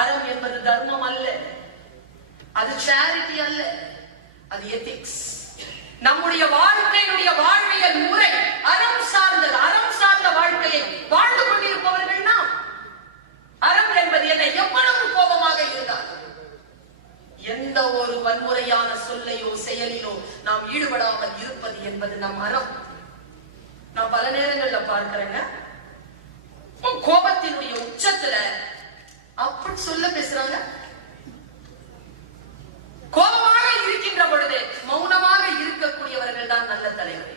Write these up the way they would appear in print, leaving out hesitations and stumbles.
அறம் என்பது தர்மம் அல்ல, அது சேரிட்டி அல்ல, அது எத்திக்ஸ். நம்முடைய வாழ்க்கையினுடைய வாழ்வியல் முறை அறம் சார்ந்தது. அறம் சார்ந்த வாழ்க்கையை வாழ்ந்து கொண்டிருப்பவர்கள் நாம். அறம் என்பது என்ன? எவ்வளவு கோபமாக இருந்தால் எந்த ஒரு வன்முறையான சொல்லையோ செயலிலோ நாம் ஈடுபடாமல் இருப்பது என்பது நம் அறம். நான் பல நேரங்கள்ல பார்க்கிறேங்க, கோபத்தினுடைய உச்சத்துல அப்படி சொல்ல பேசுறாங்க. கோபமாக இருக்கின்ற பொழுது மௌனமாக இருக்கக்கூடியவர்கள் தான் நல்ல தலைவர்.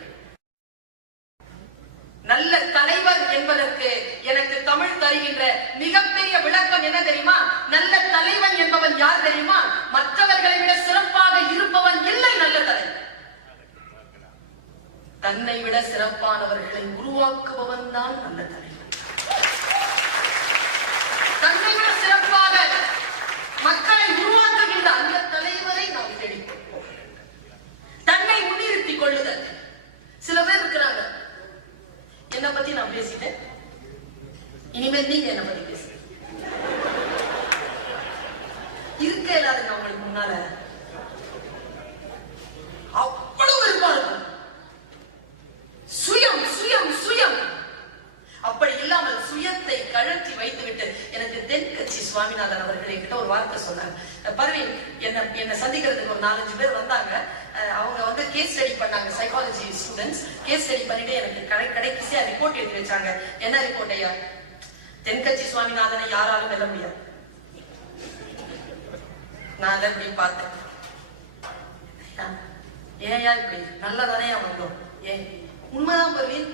நல்ல தலைவர் என்பதற்கு எனக்கு தமிழ் தருகின்ற மிகப்பெரிய விளக்கம் என்ன தெரியுமா? நல்ல தலைவன் என்பவன் யார் தெரியுமா? மற்றவர்களை விட சிறப்பாக இருப்பவன் இல்லை நல்ல தலைவன். தன்னை விட சிறப்பானவர்களை உருவாக்குபவன் தான் நல்ல தலைவன். தன்னை விட சிறப்பாக மக்களை உருவாக்குகின்ற அந்த தலைவரை நாம் தேடிப்போம். தன்னை முன்னிறுத்திக் கொள்ளுதல். சில பேர் இருக்கிறாங்க, என்ன பத்தி நான் பேசிட்டேன், இனிமேல் நீங்க என்ன பத்தி பேச இருக்க இல்லாதுங்க. அவங்களுக்கு முன்னால அவ்வளவு விருப்பா இருக்கும். சுயம் சுயம் சுயம். அப்படி இல்லாமல் சுயத்தை கழற்றி வைத்துவிட்டு, எனக்கு தென்கட்சி சுவாமிநாதன் அவர்கள் என்கிட்ட ஒரு வார்த்தை சொன்னாங்க. பர்வீன், என்ன சந்திக்கிறதுக்கு ஒரு 4-5 பேர் வந்தாங்க. அவங்க வந்து கேஸ் ஸ்டடி பண்ணாங்க, சைக்காலஜி ஸ்டூடெண்ட்ஸ். கேஸ் ஸ்டடி பண்ணிட்டு எனக்கு கடைசியா ரிப்போர்ட் எழுதி வச்சாங்க. என்ன ரிப்போர்ட் ஐயா? தென்கட்சி சுவாமிநாதனை யாராலும் வெல்ல முடியாது. நான் அதை இப்படி பார்த்தேன். ஏயா இப்படி நல்லதானே வந்தோம்? ஏன் உண்மைதான் பர்வீன்,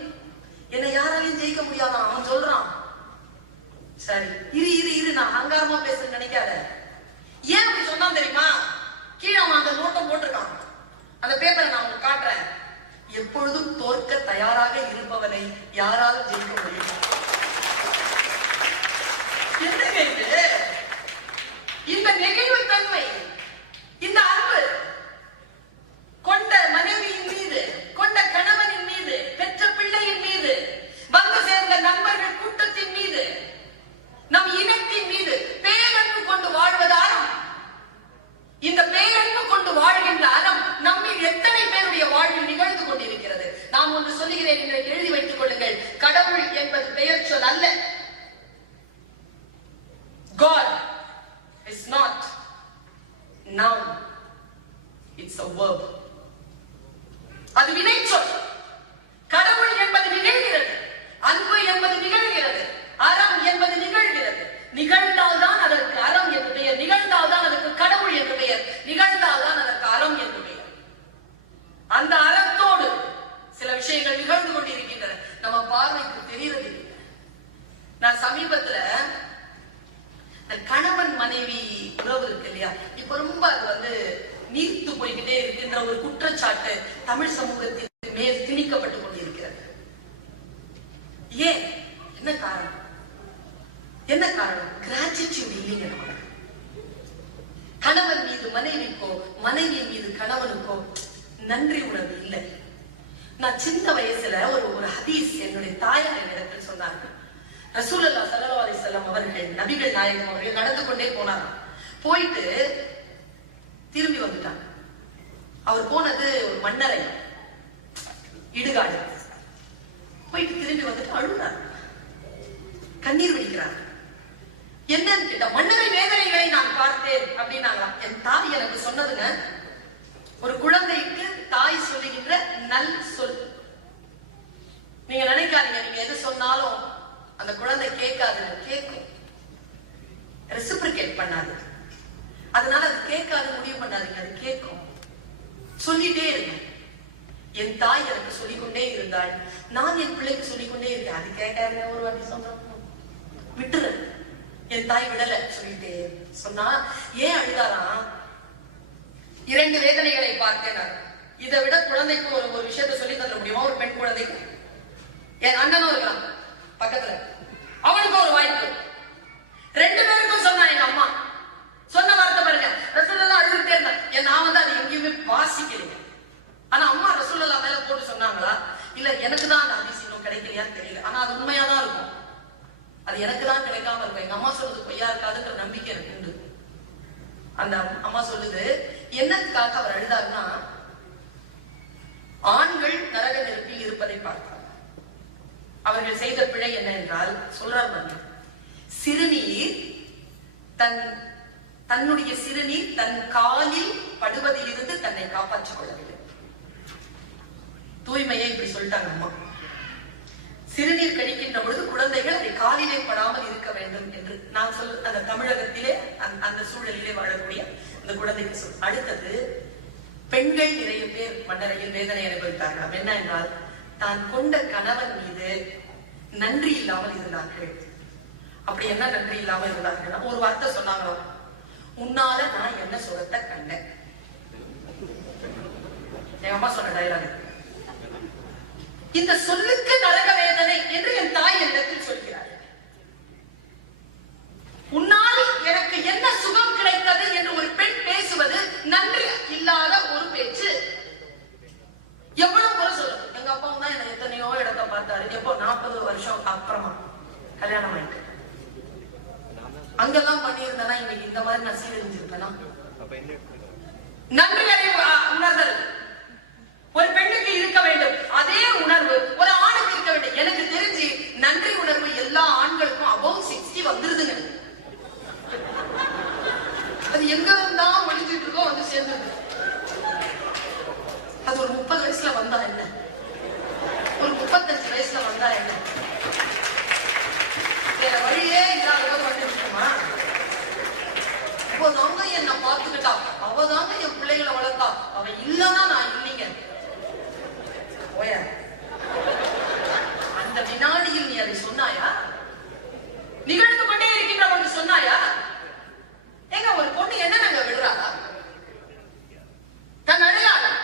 என்னை யாராலையும் ஜெயிக்க முடியாதான் அவன் சொல்றான். சரி, இரு இரு இரு, நான் அங்காரமா பேசுறேன்னு நினைக்காத. ஏன் அப்படி சொன்னா தெரியுமா? கீழே அவன் அந்த நோட்டை போட்டிருக்கான். அந்த பேப்பரை நான் உங்களுக்கு காட்டுறேன். எப்பொழுதும் தோற்க தயாராக இருப்பவனை யாராலும் ஜெயிக்க முடியும். என்னங்க இது? இந்த நெகிழ்வு தன்மை, இந்த அன்பு கொண்ட மனைவியின் மீது, கொண்ட கணவனின் மீது, பெற்ற பிள்ளையின் மீது, வந்து சேர்ந்த நண்பர்கள் கூட்டத்தின் மீது, நம் இனத்தின் மீது பேரன்பு கொண்டு வாழ்வது அறம். இந்த பேரன்பு கொண்டு வாழ்கின்ற அறம் நம்மில் எத்தனை பேருடைய வாழ்வில் நிகழ்ந்து கொண்டிருக்கிறது? நான் ஒன்று சொல்லுகிறேன், இன்றைக்கு எழுதி வைத்துக் கொள்ளுங்கள். கடவுள் என்பது பெயர் சொல் அல்ல. God is not noun, it's a verb. அது வினைச்சொல். கடவுள் என்பது நிகழ்கிறது, அன்பு என்பது நிகழ்கிறது, அறம் என்பது நிகழ்கிறது. நிகழ்ந்தால்தான் அதற்கு அறம் என்று பெயர், நிகழ்ந்தால்தான் அதற்கு கடவுள் என்று பெயர், நிகழ்ந்தால்தான் அதற்கு அறம் என்று பெயர். அந்த அறத்தோடு சில விஷயங்கள் நிகழ்ந்து கொண்டிருக்கின்றன, நம்ம பார்வைக்கு தெரிகிறது. நான் சமீபத்துல கணவன் மனைவி உறவு இருக்கு இல்லையா, இப்ப ரொம்ப அது வந்து நீர்த்து போய்கிட்டே இருக்கின்ற ஒரு குற்றச்சாட்டு தமிழ் சமூகத்திற்கு மேல் திணிக்கப்பட்டுக் கொண்டிருக்கிறது. ஏன்? என்ன காரணம்? என்ன காரணம்? கிராட்டிட்யூட் இல்லைங்க நமக்கு. கணவன் மீது மனைவிக்கோ, மனைவியின் மீது கணவனுக்கோ நன்றி உணர்வு இல்லை. நான் சின்ன வயசுல ஒரு ஹதீஸ் என்னுடைய தாயார் என்னிடத்தில் சொன்னார்கள். ரசூலுல்லாஹ் ஸல்லல்லாஹு அலைஹி வஸல்லம் அவர்கள், நபிகள் நாயகம் அவர்கள் நடந்து கொண்டே போனார். போயிட்டு திரும்பி வந்துட்டாங்க. அவர் போனது ஒரு மன்னரை, இடுகாடு. போயிட்டு திரும்பி வந்துட்டு அழுகிறார், கண்ணீர் வடிக்கிறார். என்னன்னு கேட்டா, மன்னரை வேதனைகளை நான் பார்த்தேன் அப்படின்னாங்களாம். என் தாய் எனக்கு சொன்னதுங்க, ஒரு குழந்தைக்கு தாய் சொல்லுகின்ற நல் சொல். நீங்க நினைக்காதீங்க, நீங்க எது சொன்னாலும் அந்த குழந்தை கேட்காது, கேட்கும். ரெசிப்ரிகேட் பண்ணாது, அதனால அது கேட்காது முடிவு பண்ணாதீங்க, அது கேட்கும். சொல்லிட்டே இருக்கு. என் தாய் எனக்கு சொல்லிக்கொண்டே இருந்தாள், நான் என் பிள்ளைக்கு சொல்லிக்கொண்டே இருக்கேன். அது கேட்காது, ஒரு வாட்டி சொல்றேன், விட்டுரு. என் தாய் விடல, சொல்லிட்டே சொன்னா. ஏன் அழுதாராம்? 2 வேதனைகளை பார்த்தேன். இதை விட குழந்தைக்கு ஒரு விஷயத்த சொல்லி தர முடியுமா? ஒரு பெண் குழந்தைக்கு. என் அண்ணனும் இருக்கான் பக்கத்துல, அவனுக்கு ஒரு வாய்ப்பு. 2 பேருக்கும் சொன்னா எங்க அம்மா. சொன்ன வார்த்தை பாருங்க, ரசூலுல்லாஹ் அழுதுட்டே இருந்தா. நான் வந்து அது எங்கேயுமே வாசிக்கலைங்க. ஆனா அம்மா ரசூலுல்லாஹ் மேல போட்டு சொன்னாங்களா? இல்ல எனக்கு தான் அந்த ஹதீஸ் இன்னும் கிடைக்கலையான்னு தெரியல. ஆனா அது உண்மையாதான் இருக்கும். அது எனக்கு தான் சொன்னா கிடைக்காம இருக்கும். எங்க அம்மா சொல்றது பொய்யா இருக்காதுங்கிற நம்பிக்கை எனக்கு உண்டு. அந்த அம்மா சொல்லுது, என்னத்துக்காக அவர் அழுதாருன்னா, ஆண்கள் நரக நெருப்பில் இருப்பதை பார்த்தார். அவர்கள் செய்த பிழை என்ன என்றால், சொல்றார், சிறுநீர் தன்னுடைய சிறுநீர் தன் காலில் படுவதிலிருந்து தன்னை காப்பாற்றிக் கொள்ளவில்லை. தூய்மையை இப்படி சொல்லிட்டாங்க அம்மா. சிறுநீர் கழிக்கின்ற பொழுது குழந்தைகள் அதை காலிலே படாமல் இருக்க வேண்டும் என்று நான் அந்த தமிழகத்திலே அந்த சூழலிலே வாழக்கூடிய அந்த குழந்தைக்கு சொல். அடுத்தது, பெண்கள் நிறைய பேர் மன்னரையில் வேதனை அனுபவித்தார்கள். என்ன என்றால், தான் கொண்ட கணவன் மீது நன்றி இல்லாமல் இருந்தார்கள். அப்படி என்ன நன்றி இல்லாமல் இருந்தார்கள்? ஒரு வார்த்தை சொன்னாங்களோ, உன்னால நான் என்ன சுகத்தை கண்டேன். எங்க அம்மா சொன்ன டயலாக். இந்த சொல்லுக்கு நரக வேதனை என்று என் தாய் என்னிடத்தில் சொல்கிறார். உன்னால் எனக்கு என்ன சுகம் கிடைத்தது என்று ஒரு பெண் பேசுவது நன்றி இல்லாத ஒரு பேச்சு. எவ்வளவு முறை சொல்லும். எங்க அப்பாவும் தான் என்ன எத்தனையோ இடத்த பார்த்தாரு. எப்போ 40 வருஷம் அப்புறமா கல்யாணம் ஆயிட்டு. அங்கெல்லாம் பண்ணியிருந்தேன்னா இன்னைக்கு இந்த மாதிரி நான் சீரழிஞ்சிருப்பேனா? நன்றி உணர்தல் ஒரு பெண்ணுக்கு இருக்க வேண்டும். அதே உணர்வு ஒரு ஆணுக்கு இருக்க வேண்டும். எனக்கு தெரிஞ்சு நன்றி உணர்வு எல்லா ஆண்களுக்கும் above 60 வந்துருதுங்க. அது எங்க இருந்தா ஒழிஞ்சிட்டு இருக்கோ வந்து சேர்ந்துருக்கு. அது ஒரு 30 வயசுல வந்தா என்ன, ஒரு 35 வயசுல வந்தா என்ன, வேற வழியே இல்லாத வந்துருக்குமா? அவதாங்க என்ன பார்த்துக்கிட்டா, அவதாங்க என் பிள்ளைகளை வளர்த்தா, அவ இல்லன்னா நான் இல்லைங்க. அந்த வினாடியில் நீ அதை சொன்னாயா? நிகழ்ந்து கொண்டே இருக்கின்ற ஒன்று சொன்னாயா? எங்க ஒரு பொண்ணு என்ன நாங்க விடுறாளா? தன் அடையாளம்,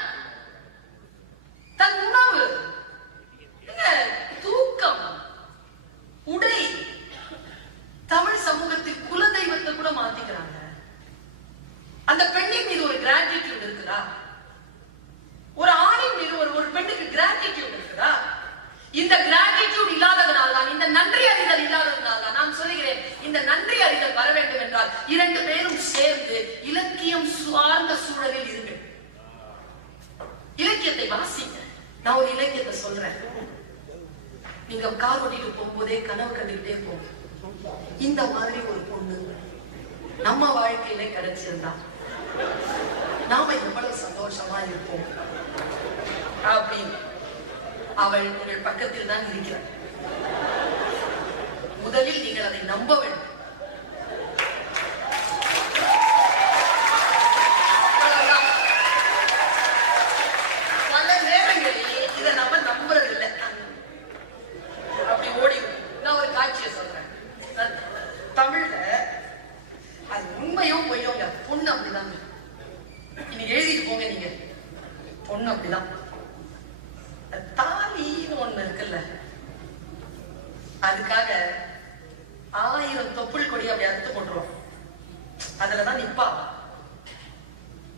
தன் உணவு, தூக்கம், உடை, தமிழ் சமூகத்தில் குலதெய்வத்தை கூட மாத்திக்கிறாங்க. அந்த பெண்ணின் மீது ஒரு கிராட்டிடியூட் இருக்குதா? ஒரு ஆணின் மீது ஒரு பெண்ணுக்கு கிராட்டிடியூட் இருக்குதா? இந்த கிராட்டிடியூட் இல்லாததனால்தான், இந்த நன்றி அறிதல் இல்லாததனால்தான் நான் சொல்லுகிறேன், இந்த நன்றி அறிதல் வர வேண்டும் என்றால் 2 பேரும் சேர்ந்து இலக்கியம் சார்ந்த சூழலில் இருங்கள். இலக்கியத்தை வாசிங்க. நான் ஒரு இலக்கியத்தை சொல்றேன். நீங்க கார் ஓட்டிட்டு போகும்போதே கனவு கண்டுகிட்டே போங்க, இந்த மாதிரி ஒரு பொண்ணு நம்ம வாழ்க்கையில கிடைச்சிருந்தா நாம எவ்வளவு சந்தோஷமா இருப்போம் அப்படின்னு. அவள் உங்கள் பக்கத்தில் தான் இருக்கிறார். முதலில் நீங்கள் அதை நம்ப வேண்டும். பல நேரங்களில் இதை நம்ம நம்புறது இல்லை, அப்படி ஓடி. நான் ஒரு காட்சியை சொல்றேன். தமிழ்ல அது உண்மையோ பொய்யோங்க, பொண்ணு அப்படிதான். இன்னைக்கு எழுதிட்டு போங்க, நீங்க பொண்ணு அப்படிதான். தாலின்னு ஒண்ணு இருக்குல்ல, அதுக்காக 1000 தொப்புள் கொடி அப்படி அறுத்து போட்டுருவோம். அதுலதான் நிப்பா.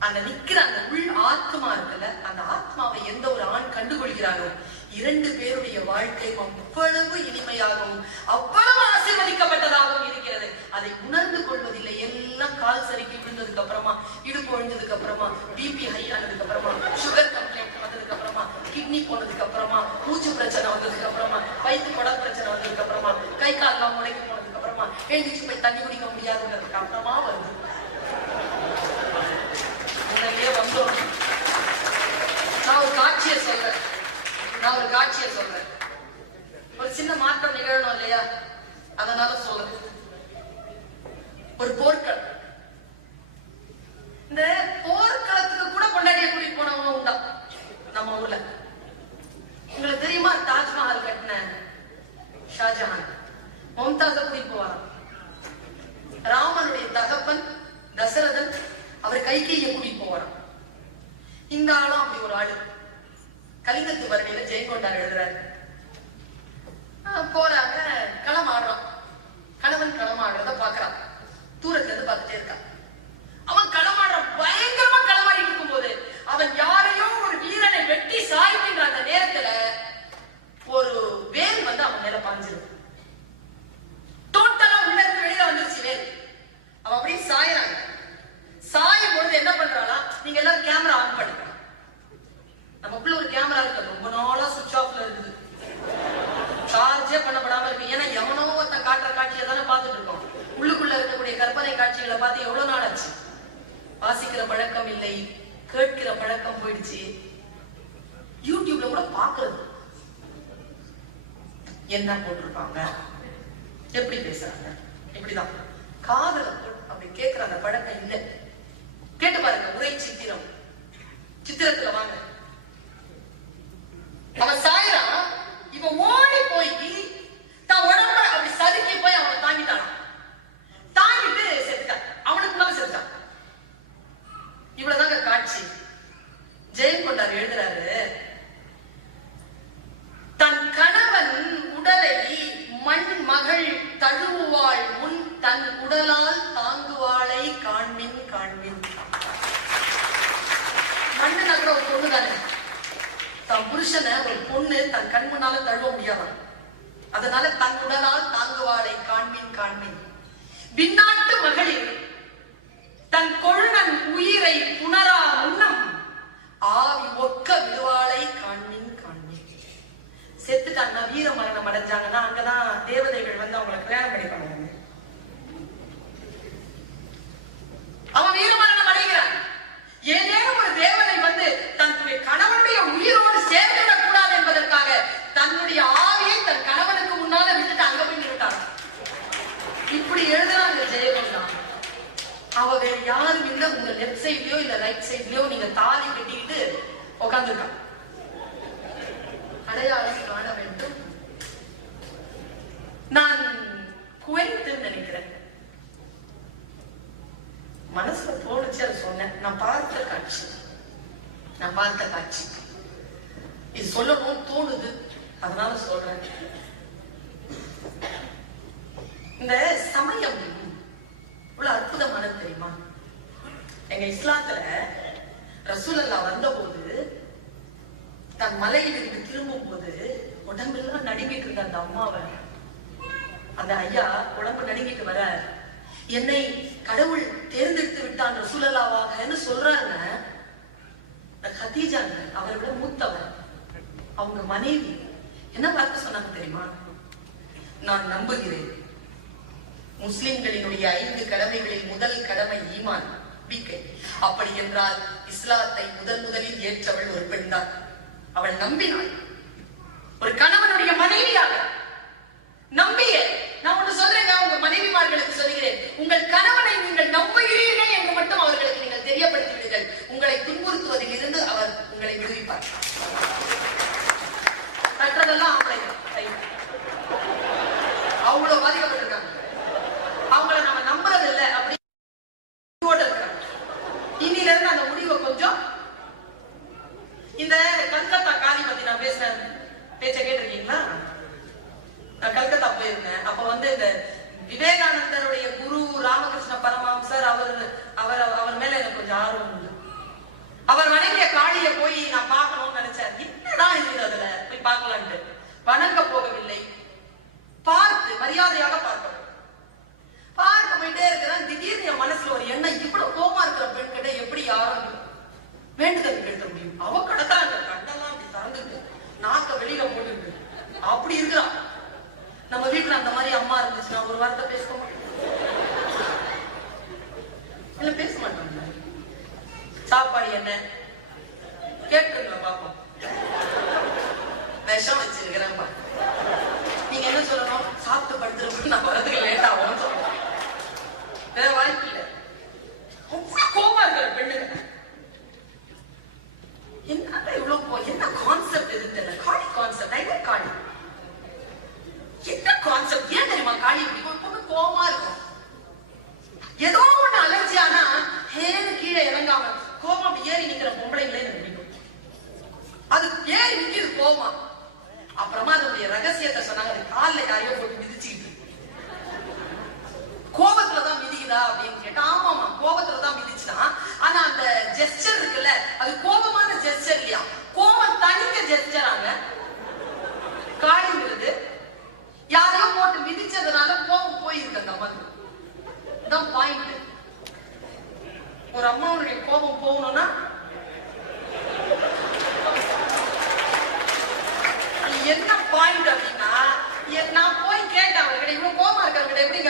அந்த நிக்கிற அந்த உள் ஆத்மா இருக்குல்ல, அந்த ஆத்மாவை எந்த ஒரு ஆண் கண்டுகொள்கிறாரோ 2 பேருடைய வாழ்க்கை அவ்வளவு இனிமையாகவும் அவ்வளவு ஆசீர்வதிக்கப்பட்டதாகவும் இருக்கிறது. அதை உணர்ந்து கொள்வதில்லை. எல்லாம் கால் சரிக்கு விழுந்ததுக்கு அப்புறமா, இடுப்பு ஒழிஞ்சதுக்கு அப்புறமா, பிபி ஹை ஆனதுக்கு அப்புறமா, சுகர் கம்ப்ளைண்ட் வந்ததுக்கு அப்புறமா, கிட்னி போனதுக்கு அப்புறமா, மூச்சு பிரச்சனை வந்ததுக்கு அப்புறமா, வயிற்று குடல் பிரச்சனை வந்ததுக்கு அப்புறமா, கை கால்லாம் முடங்கி போனதுக்கு அப்புறமா, எழுந்திரிச்சு போய் தண்ணி குடிக்க முடியாதுங்கிறதுக்கு அப்புறமா வருது. வந்தோம். நான் ஒரு காட்சியை சொல்றேன். ஒரு சின்ன மாற்றம் நிகழணும் இல்லையா? அதனால சொல்றேன். ஒரு போர்க்களம். இந்த போர்க்களத்துக்கு கூட கொண்டாடிய கூட்டிட்டு போனவங்க உண்டா நம்ம ஊர்ல? உங்களுக்கு தெரியுமா, தாஜ்மஹால் கட்டின ஷாஜஹான் மும்தாஸ கூட்டிட்டு போவாராம். ராமனுடைய தகப்பன் தசரதன் அவர் கைகேயியை கூட்டிட்டு போவாராம். இந்த ஆளும் அப்படி ஒரு ஆளு. கலிங்கத்து வரையில ஜெயங்கொண்டார் எழுதுறாரு. போறாங்க, களமாடுறான். கணவன் களமாடுறத பாக்குறான். தூரத்துல இருந்து பார்த்துட்டே இருக்கான். அவன் களமாடுற பயங்கரமா களமாடிட்டு இருக்கும் போது அவன் யாரையோ ஒரு வீரனை வெட்டி சாய்க்கின்ற அந்த நேரத்துல ஒரு வேல் வந்து அவன் மேல பாஞ்சிருக்கு. டோட்டலா என்ன போட்டிருப்பாங்க, எப்படி பேசுறாங்க, இப்படிதான் காதல அப்படி கேட்கிற அந்த பழக்கம் இல்லை. கேட்டு பாருங்க, உரை சித்திரத்துல வாங்க. அவன் சாயிரான், இவன் ஓடி போய் தான் உடம்ப அப்படி சதுக்கி போய் அவனை தாங்கிட்டான். தாங்கிட்டு செத்துட்டான். அவனுக்கு மேல செத்துட்டான். இவ்வளவுதாங்க காட்சி. ஜெயம் கொண்டார் எழுதுறாரு, தன் கணவன் உடலை மண் மகள் தழுவாள் முன் தன் உடலால் தாங்குவாளை காண்மின் காண்மின். மண்ணு நகர ஒரு பொண்ணு தானே, தன் புருஷனை ஒரு பொண்ணு தன் கண் முன்னால தழுவ முடியாதான். அதனால தன் உடலால் தாங்குவாளை காண்மின் காண்மின். பின்னாட்டு மகளிர் தன் கொழுநன் உயிரை புணரா முன்னம் ஆவி ஒக்க விடுவாளை காண்மின் காண்மின். செத்துட்டாங்கன்னா வீர மரணம் அடைஞ்சாங்கன்னா அங்கதான் தேவதைகள் வந்து அவங்களை கல்யாணம் பண்ணி பண்ணுவாங்க. அவன் வீர மரணம் அடைகிறான். ஏதேனும் ஒரு தேவதை வந்து தன்னுடைய கணவனுடைய உயிரோடு சேர்ந்துவிடக் கூடாது என்பதற்காக தன்னுடைய ஆவியை தன் கணவனுக்கு முன்னால விட்டுட்டு அங்க போய் நின்றுட்டான். இப்படி எழுதுறாங்க ஜெயகொண்டான். அவ வேற யாரும் இல்ல, உங்க லெப்ட் சைட்லயோ இல்ல ரைட் சைட்லயோ நீங்க தாலி கட்டிக்கிட்டு உட்காந்துருக்கான். அடையாளம் காண வேண்டும். நான் குவைத் நினைக்கிறேன், மனசுல தோணுச்சு, அது சொன்னேன். நான் பார்த்த காட்சி இது சொல்லணும் தோணுது, அதனால சொல்றேன். இந்த சமயம் இவ்வளவு அற்புதமானது தெரியுமா? எங்க இஸ்லாத்துல ரசூலுல்லாஹ் வந்த போது தன் மலையிலிருந்து திரும்பும் போது உடம்பெல்லாம் நடுங்கிட்டு இருந்த அந்த அம்மாவை, அந்த ஐயா உடம்பு நடுங்கிட்டு வர, என்னை கடவுள் தேர்ந்தெடுத்து விட்டான் ரசூலுல்லாஹ்வாகன்னு சொல்றாங்க. கதீஜா அவரோட மூத்தவர், அவங்க மனைவி என்ன பார்த்து சொன்னாங்க தெரியுமா? நான் நம்புகிறேன் முஸ்லிம்களினுடைய 5 கடமைகளில் முதல் கடமை ஈமான், நம்பிக்கை. அப்படி என்றால் இஸ்லாத்தை முதலில் ஏற்றவள் ஒரு பெண் தான். அவள் நம்பினாள், ஒரு கணவனுடைய மனைவியாக நம்பிய. நான் ஒன்று சொல்றேங்க, உங்க மனைவிமார்களுக்கு சொல்கிறேன், உங்கள் கணவனை நீங்கள் நம்புகிறீர்கள் என்று மட்டும் அவர்களுக்கு நீங்கள் தெரியப்படுத்தி விடுங்கள். உங்களை துன்புறுத்துவதில் இருந்து அவர் உங்களை விடுவிப்பார். மற்றதெல்லாம் அவ்வளவு பாதிக்கப்பட்டு இருக்காங்க. அவங்கள நம்ம நம்புறது இல்லை அப்படி இருக்காங்க. இன்னில இருந்து அந்த முடிவை கொஞ்சம். இந்த கல்கத்தா காதி பத்தி நான் பேசின பேச்ச கேட்டிருக்கீங்களா? நான் கல்கத்தா போயிருந்தேன். அப்ப வந்து இந்த விவேகானந்தருடைய குரு ராமகிருஷ்ண பரமஹம்சர் அவர் மேல எனக்கு கொஞ்சம் ஆர்வம் உண்டு. அவர் வணங்கிய காளிய போய் நான் பார்க்கணும்னு நினைச்சேன். என்னதான் இருக்குது அதுல போய் பார்க்கலான்ட்டு வணங்க போகவில்லை. பார்த்து மரியாதையாக பார்க்க போயிட்டே இருக்கிறேன். திடீர்னு என் மனசுல ஒரு எண்ணம், இவ்வளவு கோமா இருக்கிற பெண் கிட்ட எப்படி யாரும் வேண்டுதல் கேட்க முடியும்? அவ கடத்தாங்க, கண்ணெல்லாம் அப்படி திறந்துட்டு நாக்க வெளியில போட்டுட்டு அப்படி இருக்கிறான். நம்ம வீட்டுல அந்த மாதிரி அம்மா இருந்துச்சுன்னா ஒரு வார்த்தை பேசுவோம் இல்ல? பேச மாட்டாங்க. சாப்பாடு என்ன கேட்டுருங்க பாப்போம். விஷம் வச்சிருக்கிறேன், நீங்க என்ன சொல்லணும்? சாப்பிட்டு படுத்துருப்போம், நான் வரதுக்கு லேட் ஆகும் சொல்லணும். வேற வாய்ப்பு இல்லை. கோபமா இருக்கிற பெண்ணுங்க என்ன இவ்வளவு என்ன கான்செப்ட் இருக்கு? காளி கான்செப்ட், ஐ காளி என்ன கான்செப்ட்? ஏன் தெரியுமா காளி இப்படி பொண்ணு கோபமா இருக்கும்? ஏதோ ஒண்ணு அலர்ஜி ஆனா ஹேன்னு கீழே இறங்காம கோபம் அப்படி ஏறி நிக்கிற பொம்பளைங்களே எனக்கு பிடிக்கும். அது ஏறி நிக்கிறது கோபமா. அப்புறமா அதனுடைய ரகசியத்தை சொன்னாங்க. அது காலில் யாரையோ போட்டு மிதிச்சுக்கிட்டு கோபத்துலதான் மிதிக்குதா அப்படின்னு கேட்டா, ஆமாமா கோபத்துலதான் மிதிச்சுனா. ஆனா அந்த ஜெஸ்டர் இருக்குல்ல, அது கோபமான ஜெஸ்டர் இல்லையா, கோபம் தனிக்க ஜெஸ்டராங்க. காளிங்கிறது யாரையோ போட்டு மிதிச்சதுனால கோபம் போயிருக்கு அந்த அம்மாக்கு. இதான் பாயிண்ட். ஒரு அம்மாவுடைய கோபம் போகணும்னா என்ன பாயிண்ட் அப்படின்னா, நான் போய் கேட்டேன் அவர்கிட்ட, இவ்வளவு கோபமா இருக்கிறவங்க எப்படி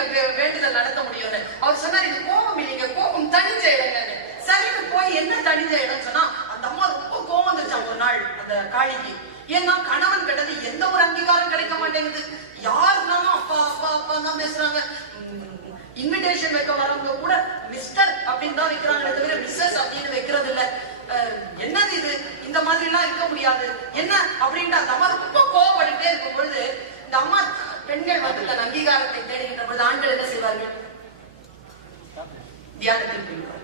வேண்டுதல் நடத்த முடியும்னு. அவர் சொன்னார், இது கோபம் இல்லைங்க, கோபம் தனிஞ்ச இடங்க. சரின்னு போய் என்ன தனிஞ்ச இடம் சொன்னா, அந்த அம்மா ரொம்ப கோபம் வந்துருச்சான் ஒரு நாள் அந்த காளிக்கு. ஏன்னா கணவன் கிட்டது எந்த ஒரு அங்கீகாரம் கிடைக்க மாட்டேங்குது. இன்விடேஷன் வைக்க வரவங்க கூட மிஸ்டர் அப்படின்னு தான் வைக்கிறாங்களே தவிர மிஸ்ஸஸ் அப்படின்னு வைக்கிறது இல்ல. என்னது இது, இந்த மாதிரி எல்லாம் இருக்க முடியாது என்ன அப்படின்ட்டு அந்த அம்மா ரொம்ப கோவப்பட்டுட்டே இருக்கும் பொழுது இந்த அம்மா பெண்கள் வந்து தன் அங்கீகாரத்தை தேடுகின்ற பொழுது ஆண்கள் என்ன செய்வார்கள்? தியானத்தில் போயிடுவார்.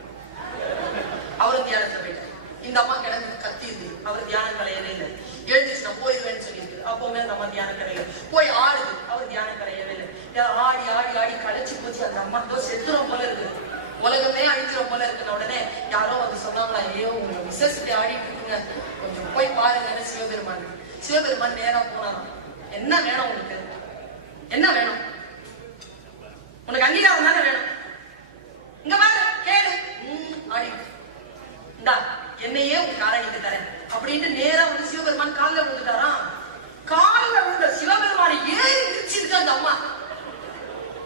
அவரும் தியானத்துல போயிட்டார். இந்த அம்மா கிடந்து கத்திது. அவர் தியானம் கலையவே இல்லை. எழுந்துச்சு நான் போயிடுவேன்னு சொல்லியிருக்கு. அப்பவுமே அந்த அம்மா தியானம் கலையில போய் ஆடுது. அவர் தியானம் கலையவே இல்லை. ஆடி ஆடி ஆடி களைச்சு போச்சு. அந்த அம்மா செத்துரும் போல இருக்கு, உலகமே அழிஞ்சிரும் போல இருக்குன்னு உடனே யாரோ வந்து சொன்னாங்களா, ஐயோ உங்க மிஸ்ஸஸ் ஆடிட்டு இருக்குங்க, கொஞ்சம் போய் பாருங்கன்னு சிவபெருமான். சிவபெருமான் நேரா போனாராம். என்ன வேணும் உங்களுக்கு? என்ன வேணும்? உனக்கு அங்கீகாரம் தானே வேணும்? இங்க வாங்க கேளு. ஆடி இந்தா என்னையே உங்க காரணிக்கு தரேன் அப்படின்ட்டு நேரா வந்து சிவபெருமான் காலில் விழுந்துட்டாராம். காலில் விழுந்த சிவபெருமானை ஏறி மிதிச்சிருக்கு அந்த அம்மா.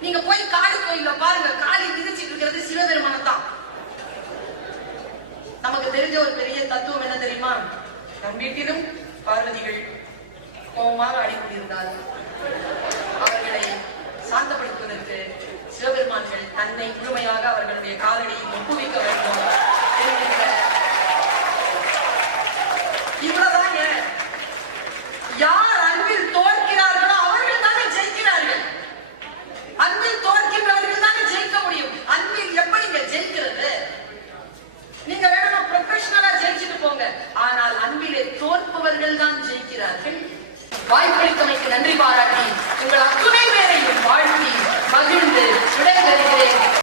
நீங்க போய் காளி கோயில பாருங்க, காளி மிதிச்சிட்டு இருக்கிறது சிவபெருமானை தான். நமக்கு தெரிஞ்ச ஒரு பெரிய தத்துவம் என்ன தெரியுமா? நம் வீட்டிலும் பார்வதிகள் கோபமாக ஆடிக்கொண்டிருந்தால் அவர்களை சாந்தப்படுத்துவதற்கு சிவபெருமான்கள் தன்னை முழுமையாக அவர்களுடைய காலடியை ஒப்புவிக்க வேண்டும் என்கின்ற இவ்வளவுதாங்க. யார் அன்பில் தோற்கிறார்களோ அவர்கள் தானே ஜெயிக்கிறார்கள். அன்பில் தோற்கின்றவர்கள் தானே ஜெயிக்க முடியும். அன்பில் எப்படிங்க ஜெயிக்கிறது? நீங்க வேணும்னா ப்ரொஃபஷனலா ஜெயிச்சுட்டு போங்க, ஆனால் அன்பிலே தோற்பவர்கள் தான் ஜெயிக்கிறார்கள். வாய்ப்பளித்தமைக்கு நன்றி பாராட்டி